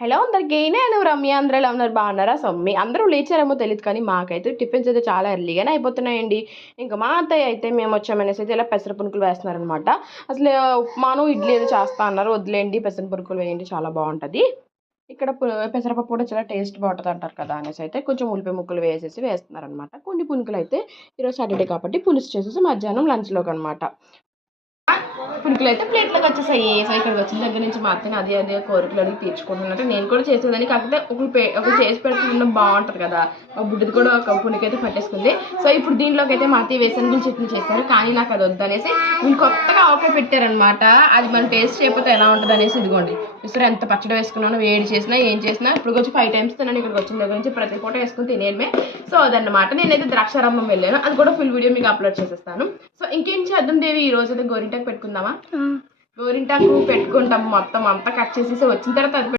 Hello అందరికీ, నేను రమ్య. అందరూ ఎలా ఉన్నారు? బాగున్నారా? సో మీ అందరూ లేచారేమో తెలియదు, కానీ మాకైతే టిఫిన్స్ అయితే చాలా ఎర్లీగానే అయిపోతున్నాయండి. ఇంకా మా అత్తయ్య అయితే మేము వచ్చామనేసి అయితే ఇలా పెసర పునుకులు వేస్తున్నారనమాట. అసలు ఉప్మాను ఇడ్లీ ఏదో చేస్తా అన్నారు. వదిలేండి, పెసర పునుకులు వేయండి, చాలా బాగుంటుంది. ఇక్కడ పెసరపప్పు కూడా చాలా టేస్ట్ బాగుంటుంది అంటారు కదా అనేసి అయితే కొంచెం ఉల్లిపాయ ముక్కలు వేసేసి వేస్తున్నారనమాట. కొన్ని పునుకులు అయితే ఈరోజు సాటర్డే కాబట్టి పులుసు చేసేసి మధ్యాహ్నం లంచ్లోకి అనమాట. పునుకులు అయితే ప్లేట్లోకి వచ్చేసాయి. సో ఇక్కడికి వచ్చిన దగ్గర నుంచి మా అత్తని అదే కోరికలు అడిగి తీర్చుకుంటున్నట్టు నేను కూడా చేసేదాన్ని. కాకపోతే ఒకరు చేసి పెడుతుండడం బాగుంటుంది కదా. మా బుడ్డిది కూడా ఒక పునుకైతే పట్టేసుకుంది. సో ఇప్పుడు దీంట్లోకి అయితే మా అత్తయ్య వేసనగిన చట్నీ చేస్తారు, కానీ నాకు అది వద్దనేసి వీళ్ళు కొత్తగా ఆవకాయ పెట్టారనమాట. అది మనం టేస్ట్ చేయకపోతే ఎలా ఉంటుంది అనేసి ఇదిగోండి చూసారా ఎంత పచ్చడి వేసుకున్నాను. వేడి చేసినా ఏం చేసినా ఇప్పుడు వచ్చి 5 times తిన్నాను. ఇక్కడికి వచ్చిన దగ్గర నుంచి ప్రతి పూట వేసుకుని తినేయడమే. సో అదన్నమాట. నేనైతే ద్రాక్షారామం వెళ్ళాను, అది కూడా ఫుల్ వీడియో మీకు అప్లోడ్ చేసేస్తాను. సో ఇంకేం చేద్దాం దేవి, ఈ రోజు అయితే గోరింటాకు పెట్టుకుందామా? గోరింటాకు పెట్టుకుంటాం, మొత్తం అంతా కట్ చేసేసి వచ్చిన తర్వాత అది